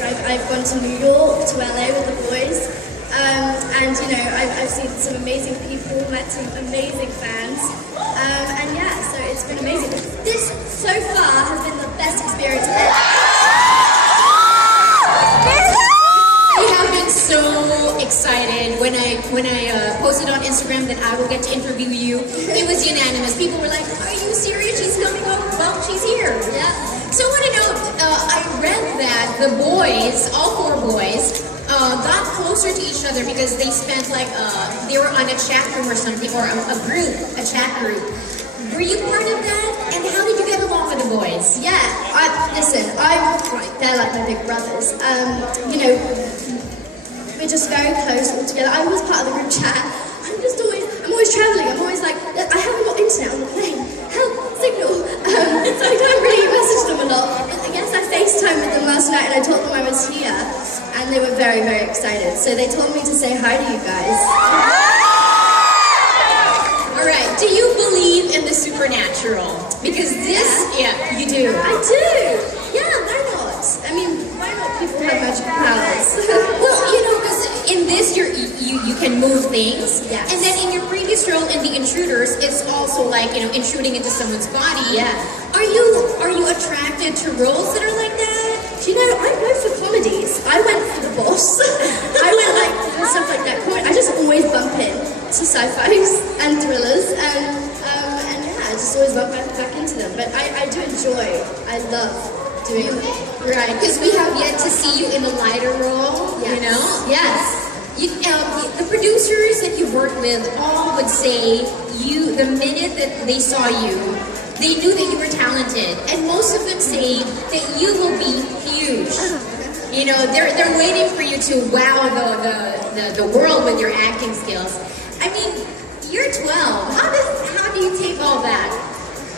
experience. I've gone to New York, to LA with the boys, and you know, I've seen some amazing people, met some amazing fans, and yeah, so it's been amazing. This, so far, has been the best experience ever. We have been so excited when I posted on Instagram that I will get to interview you. It was unanimous. People were like, "Are you serious? She's coming over." Well, she's here. Yeah. So I want to know. I read that the boys, all 4 boys, got closer to each other because they spent like they were on a chat room or something, or a chat group. Were you part of that? And how did you get along with the boys? Yeah, they're like my big brothers. You know, we're just very close all together. I was part of the group chat. I'm always traveling. I'm always like, I haven't got internet on the plane. Help, signal. So I don't really message them a lot. I guess I FaceTimed with them last night and I told them I was here. And they were very, very excited. So they told me to say hi to you guys. All right, do you believe in the supernatural? Because this, yeah, you do. I do. Yeah, why not? I mean, why not? People have magical powers. Well, you know, because in this you can move things. Yes. And then in your previous role in The Intruders, it's also like, you know, intruding into someone's body. Yeah. Are you attracted to roles that are like that? You know, I go for comedies. I went for The Boss. I went like for stuff like that. I just always bump in to sci-fis and thrillers, and yeah, I just always bump back into them. But I do enjoy. I love doing it. Right, because we have yet to see you in a lighter role. Yes. You know. Yes. The producers that you worked with all would say the minute that they saw you, they knew that you were talented, and most of them say that you will be huge. You know, they're waiting for you to wow the world with your acting skills. I mean, you're 12. How do you take all that?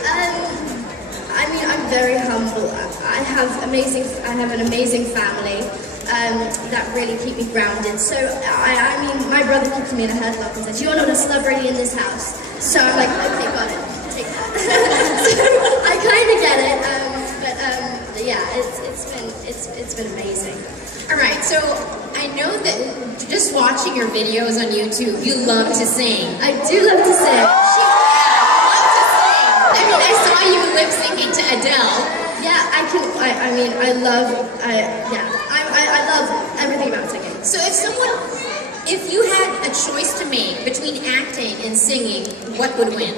I mean, I'm very humble. I have an amazing family. That really keep me grounded. So, I mean, my brother keeps me in a headlock and says, "You're not a celebrity in this house." So I'm like, "Okay, got it. Take that." So I kind of get it. But yeah, it's been amazing. All right, so I know that just watching your videos on YouTube, you love to sing. I do love to sing. She loves to sing. I mean, I saw you lip syncing to Adele. Yeah, I love everything about singing. So if you had a choice to make between acting and singing, what would win?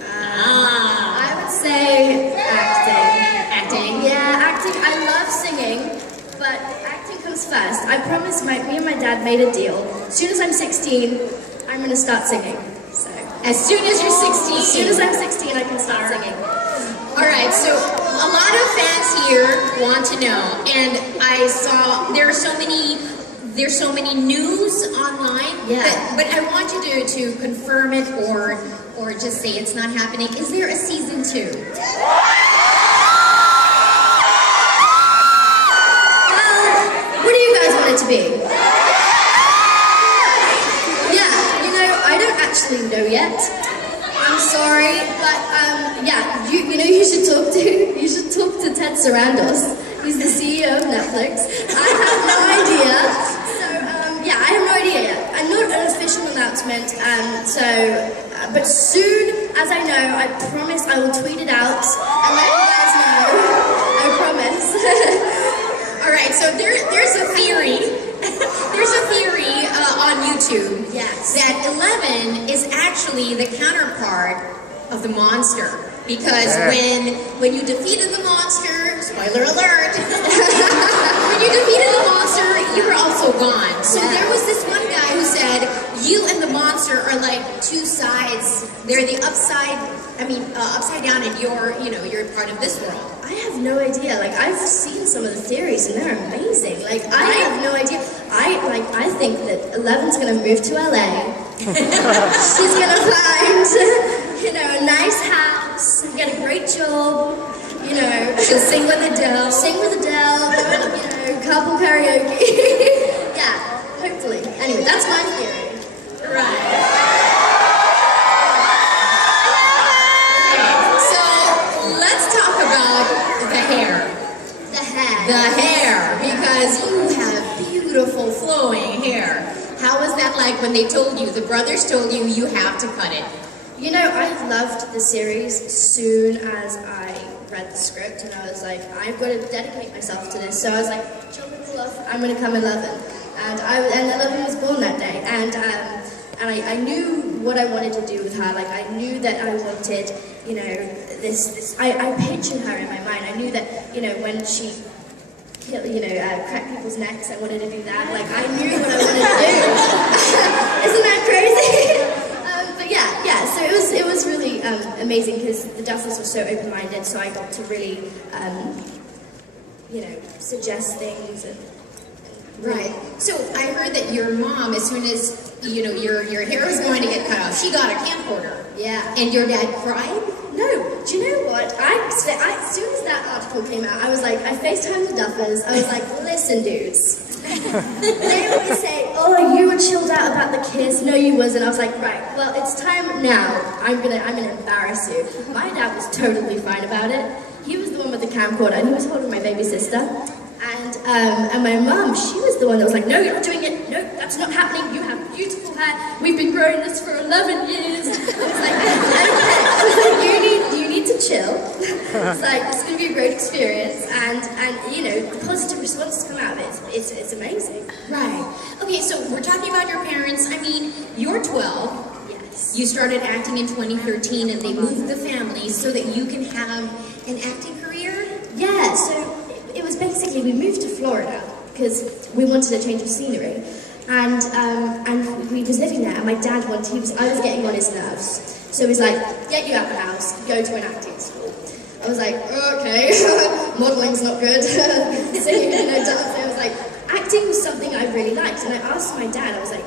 I would say acting. Acting? Yeah, acting. I love singing, but acting comes first. I promise me and my dad made a deal. As soon as I'm 16, I'm going to start singing. So as soon as you're 16? As soon as I'm 16, I can start singing. All right, so a lot of fans here want to know, and I saw there's so many news online. Yeah. But I want you to confirm it or just say it's not happening. Is there a season 2? What do you guys want it to be? Yeah, you know, I don't actually know yet. I'm sorry, but yeah, you should talk to Ted Sarandos. He's the CEO of Netflix. I have no idea. So yeah, I have no idea yet. I'm not an official announcement. But soon as I know, I promise I will tweet it out and let you guys know. I promise. All right, so there's a theory. There's a theory on YouTube, yes, that 11 is actually the counterpart of the monster. Because when you defeated the monster, spoiler alert, when you defeated the monster, you were also gone. So there was this one guy who said, you and the monster are like 2 sides. They're the upside down, and you're part of this world. I have no idea. Like, I've seen some of the theories and they're amazing. Like, I have no idea. I think that 11's gonna move to LA. She's gonna find, a nice house, get a great job, She'll sing with Adele. Couple karaoke. Yeah, hopefully. Anyway, that's my theory. Right. So let's talk about the hair. The hair. The hair, because like when they told you, the brothers told you, you have to cut it? You know, I loved the series as soon as I read the script, and I was like, I've got to dedicate myself to this. So I was like, children of love, I'm going to come 11. And 11 was born that day. And I knew what I wanted to do with her. Like, I knew that I wanted, you know, I pictured her in my mind. I knew that, you know, when she cracked people's necks, I wanted to do that. Like, I knew what I wanted to do. Isn't that crazy? But yeah, so it was really amazing because the Duffers were so open-minded, so I got to really, you know, suggest things and right. So I heard that your mom, as soon as, you know, your hair was going to get cut off, she got a camcorder. Yeah. And your dad cried? No, do you know what? As soon as that article came out, I was like, I FaceTimed the Duffers. I was like, listen, dudes. They always say, oh, you were chilled out about the kiss. No, you wasn't. I was like, right, well, it's time now. I'm gonna embarrass you. My dad was totally fine about it. He was the one with the camcorder, and he was holding my baby sister. And my mum, she was the one that was like, no, you're not doing it. No, that's not happening. You have beautiful hair. We've been growing this for 11 years. I was like, okay. You need to chill. It's like, it's going to be a great experience. And you know, the positive responses come out of it. It's amazing. Right. Okay, so we're talking about your parents. I mean, you're 12. Yes. You started acting in 2013, and they moved the family so that you can have an acting career? Yeah, so it was basically, we moved to Florida because we wanted a change of scenery, and we was living there, and my dad I was getting on his nerves, so he's like, get you out of the house, go to an acting school. I was like, okay, modeling's not good, singing, you know, dancing. I was like, acting was something I really liked, and I asked my dad, I was like,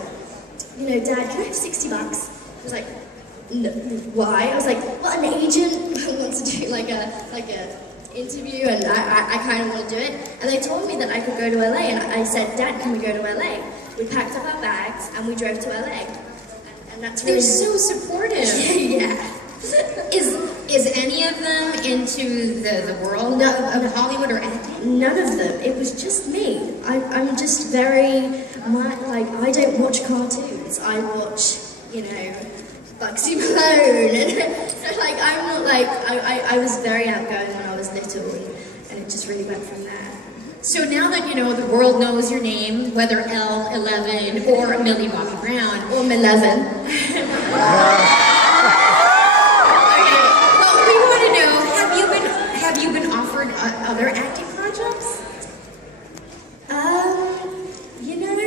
you know, Dad, can I have $60? He was like, no, why? I was like, well, an agent wants to do like a interview, and I kind of want to do it, and they told me that I could go to LA, and I said, Dad, can we go to LA? We packed up our bags and we drove to LA, and that's really... They're so supportive. Yeah. Is any of them into the world of Hollywood or acting? None of them. It was just me. I'm just very, like, I don't watch cartoons. I watch, you know, Bugsy Malone, and so like I'm not like I was very outgoing when I was little, and it just really went from there. So now that you know the world knows your name, whether L11 or Millie Bobby Brown or Milevin. Okay, well we want to know, have you been offered other acting projects? You know,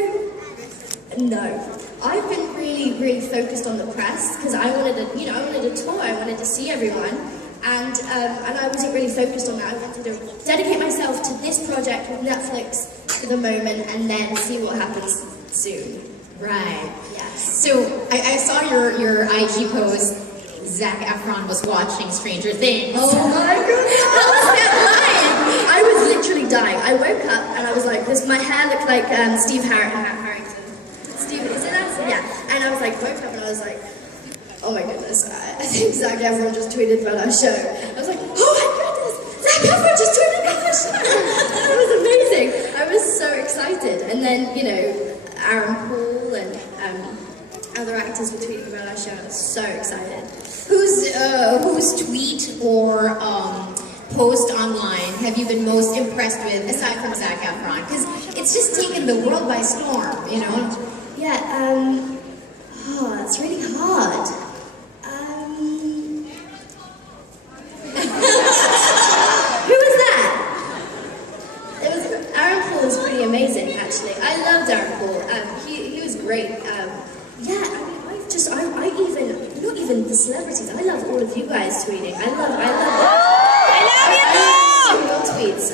no. I've been really focused on the press because I wanted a tour. I wanted to see everyone, and I wasn't really focused on that. I wanted to dedicate myself to this project with Netflix for the moment, and then see what happens soon. Right. Yes. So I saw your IG post. Zac Efron was watching Stranger Things. Oh my God! How was that like? I was literally dying. I woke up and I was like, my hair looked like Steve Harrington. Yeah, and I was like, woke up and I was like, oh my goodness, I think Zac Efron just tweeted about our show. I was like, oh my goodness, Zac Efron just tweeted about our show. It was amazing. I was so excited. And then, you know, Aaron Paul and other actors were tweeting about our show. I was so excited. Whose tweet or post online have you been most impressed with, aside from Zac Efron? Because it's just taken the world by storm, you know? Yeah, it's really hard. Who was that? It was Aaron Paul was pretty amazing, actually. I loved Aaron Paul. He was great. Yeah, I mean, I even, not even the celebrities, I love all of you guys tweeting. I love your tweets,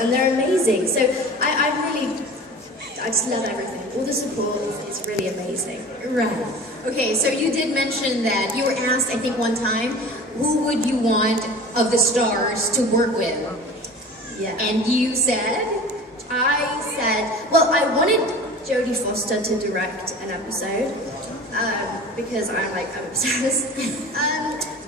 and they're amazing. So I just love everything. All the support is really amazing. Right. Okay, so you did mention that you were asked, I think one time, who would you want of the stars to work with? Yeah. And you said? I said, well, I wanted Jodie Foster to direct an episode, because I'm obsessed.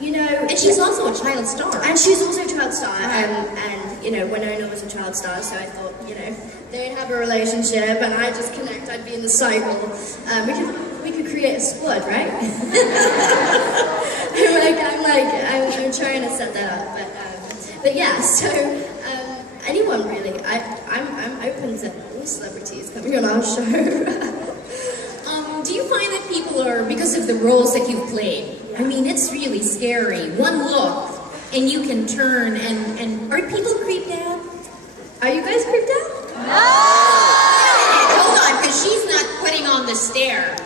You know, and she's also a child star. And she's also a child star, and you know, Winona was a child star, so I thought, you know, they'd have a relationship, and I'd just connect, I'd be in the cycle, because create a squad, right? I'm trying to set that up, but yeah. So anyone really, I'm open to all celebrities coming on our show. Do you find that people are, because of the roles that you've played, I mean, it's really scary. One look, and you can turn, and are people creeped out? Are you guys creeped out? No! Hold on, because she's not putting on the stare.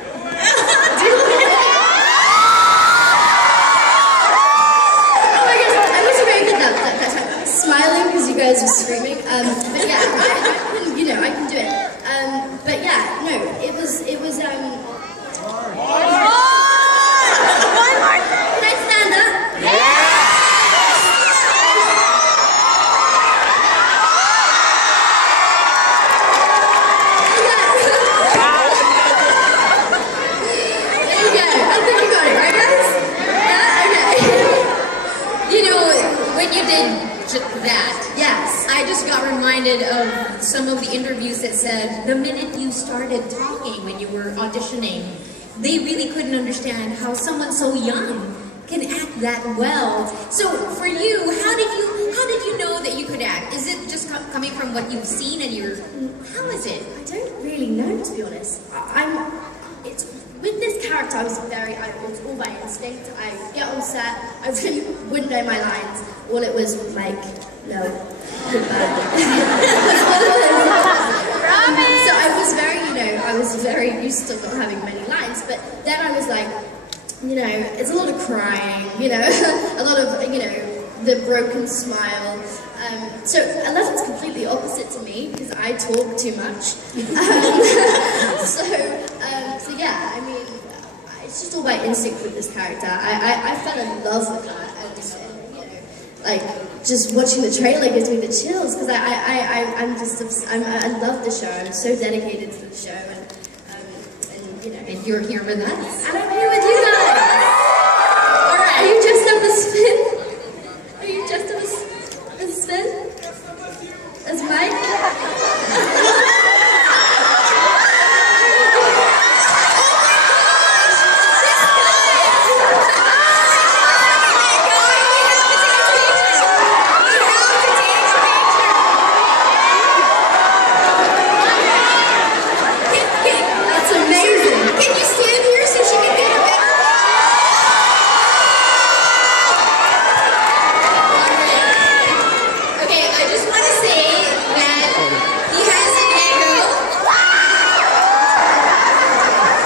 Smiling because you guys were screaming. But yeah, I can do it. But yeah, no, it was. Can I stand up? There you go. I think you got it, right, guys? Yeah. Okay. You know, when you did that, Yes. I just got reminded of some of the interviews that said the minute you started talking when you were auditioning, they really couldn't understand how someone so young can act that well. So for you, how did you know that you could act? Is it just coming from what you've seen and how is it? I don't really know, to be honest. With this character, it was all by instinct. I get on set, I really wouldn't know my lines. All it was like, no, goodbye. So I was very used to not having many lines, but then I was like, it's a lot of crying, a lot of, the broken smile. So 11's completely opposite to me because I talk too much. So yeah, I mean, it's just all by instinct with this character. I fell in love with her, and just watching the trailer gives me the chills because I love the show. I'm so dedicated to the show, And you're here with us. and I'm here with you guys. All right. Are you dressed up as Finn? Are you dressed up as Finn? As Mike? That's amazing. Can you stand here so she can get a better Okay, I just want to say that he has an ego.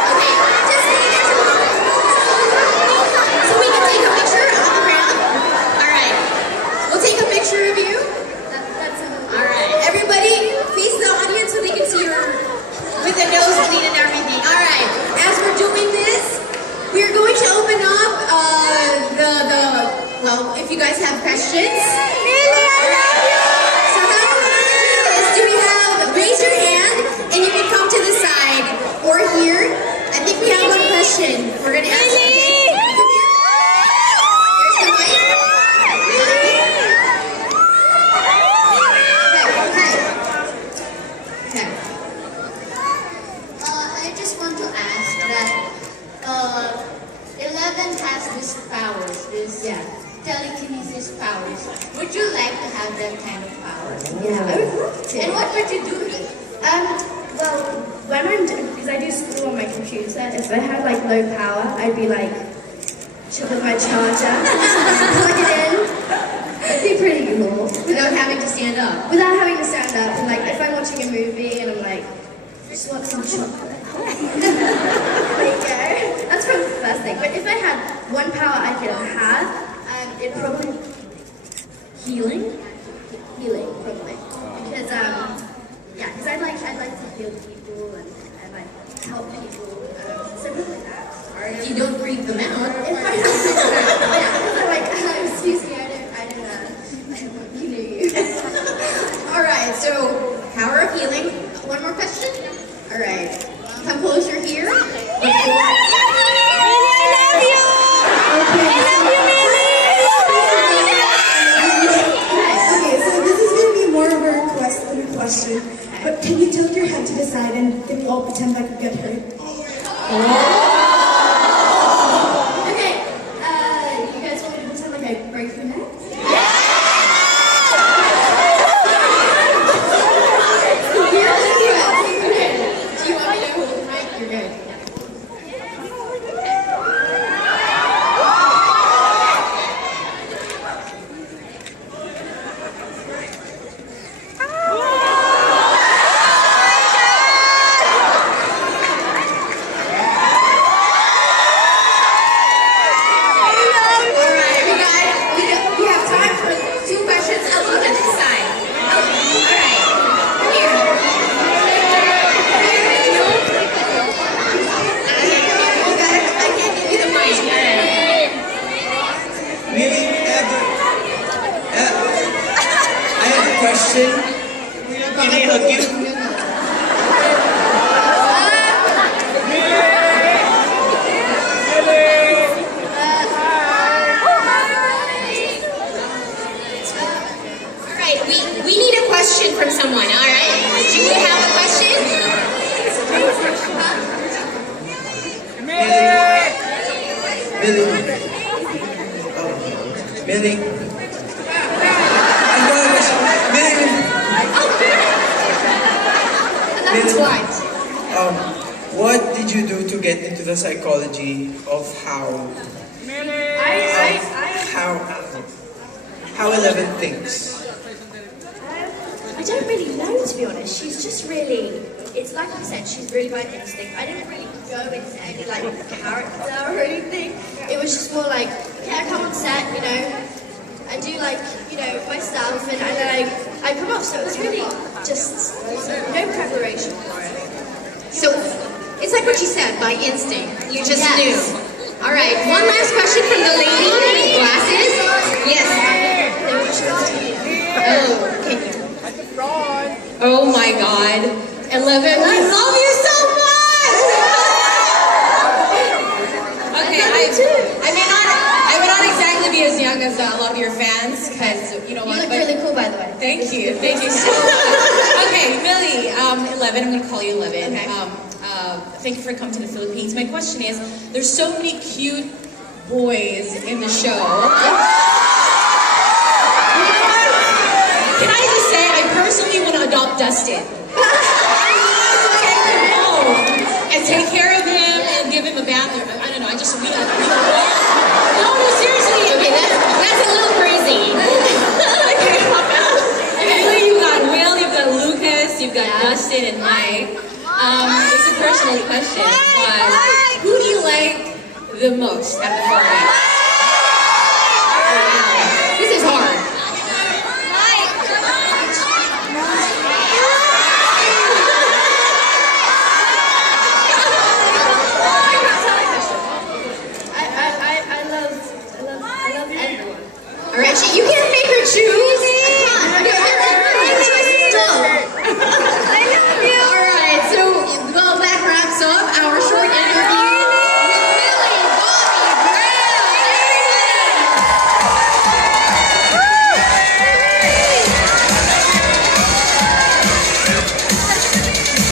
Okay, just stand there so we can take a picture on the ground. All right, we'll take a picture of you. All right, everybody, face the audience so they can see your with the nosebleed and everything. All right, as we're doing this, we're going to open up well, if you guys have questions. Millie, I love you! So how we're going to do this, do we have, raise your hand, and you can come to the side, or here. I think we have one question. We're going to ask you. Come here. Here's the mic. Okay. I just want to ask that 11 has these powers, telekinesis powers. Would you like to have that kind of power? Yeah, I would love to. And what would you do with it? Well, when I'm doing, because I do school on my computer, if I had low power, I'd be chill with my charger, plug it in. It'd be pretty cool. Without having to stand up. Without having to stand up, and if I'm watching a movie and I'm just want some chocolate. There you go. That's probably the first thing. But if I had one power I could have, it'd probably healing, probably. Because because I'd like to heal people and help people. So really that. You don't freak them out. If I excuse me, I don't you. All right, so power of healing. One more question. All right, come closer here. question? Can I hug you? Alright, we need a question from someone, alright? Do you have a question? Millie. Millie. What did you do to get into the psychology of how 11 thinks? I don't really know, to be honest. She's just really, it's like I said, she's really by instinct. I didn't really go into any like character or anything. It was just more like, okay, I come on set, you know, I do like, you know, my stuff, and I come up. So it was really just no preparation for it. So, it's like what you said, by instinct. You just Yes. knew. Alright, one last question from the lady with glasses. Yes. Oh, can you? Oh my god. 11, we love you so much! Okay, I may not exactly be as young as a lot of your fans, because you know You what? look but- really cool, by the way. Thank you so much. Okay, Millie, 11. I'm gonna call you 11. Okay. Thank you for coming to the Philippines. My question is, there's so many cute boys in the show. Can I just say, I personally want to adopt Dustin. Take him home and take care of him and give him a bath. I don't know. I just really. No, seriously. Okay, that's a little crazy. Really, you've got Will, you've got Lucas, you've got Dustin and Mike. It's a personal question, but who do you like the most at the party? This is hard. I love everyone. Alright, you can